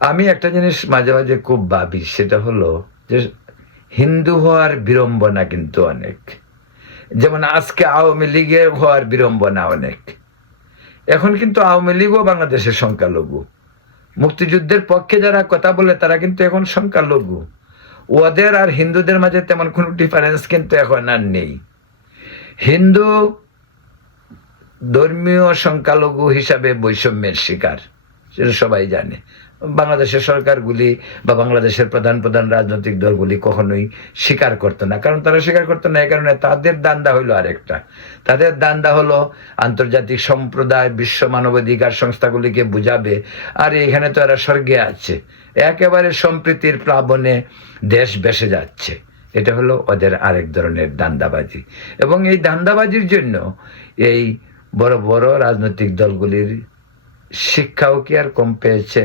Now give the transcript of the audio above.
আমি একটা জিনিস মাঝে মাঝে খুব ভাবি, সেটা হলো যে হিন্দু হওয়ার বিড়ম্বনা কিন্তু অনেক। যেমন আজকে আওয়ামী লীগের হওয়ার বিড়ম্বনা অনেক। এখন কিন্তু আওয়ামী লীগও বাংলাদেশের সংখ্যালঘু। মুক্তিযুদ্ধের পক্ষে যারা কথা বলে তারা কিন্তু এখন সংখ্যালঘু। ওদের আর হিন্দুদের মাঝে তেমন কোনো ডিফারেন্স কিন্তু এখন আর নেই। হিন্দু ধর্মীয় সংখ্যালঘু হিসাবে বৈষম্যের শিকার, সেটা সবাই জানে। বাংলাদেশের সরকারগুলি বা বাংলাদেশের প্রধান প্রধান রাজনৈতিক দলগুলি কখনোই স্বীকার করতো না। কারণ তারা স্বীকার করতো না এই কারণে, তাদের দান্দা হইলো আরেকটা। তাদের দান্দা হলো আন্তর্জাতিক সম্প্রদায়, বিশ্ব মানবাধিকার সংস্থাগুলিকে বুঝাবে আর এখানে তো এরা স্বর্গে আছে, একেবারে সম্প্রীতির প্লাবনে দেশ বেসে যাচ্ছে। এটা হলো ওদের আরেক ধরনের দান্দাবাজি। এবং এই দান্দাবাজির জন্য এই বড় বড় রাজনৈতিক দলগুলির শিক্ষাও কি আর কম পেয়েছে?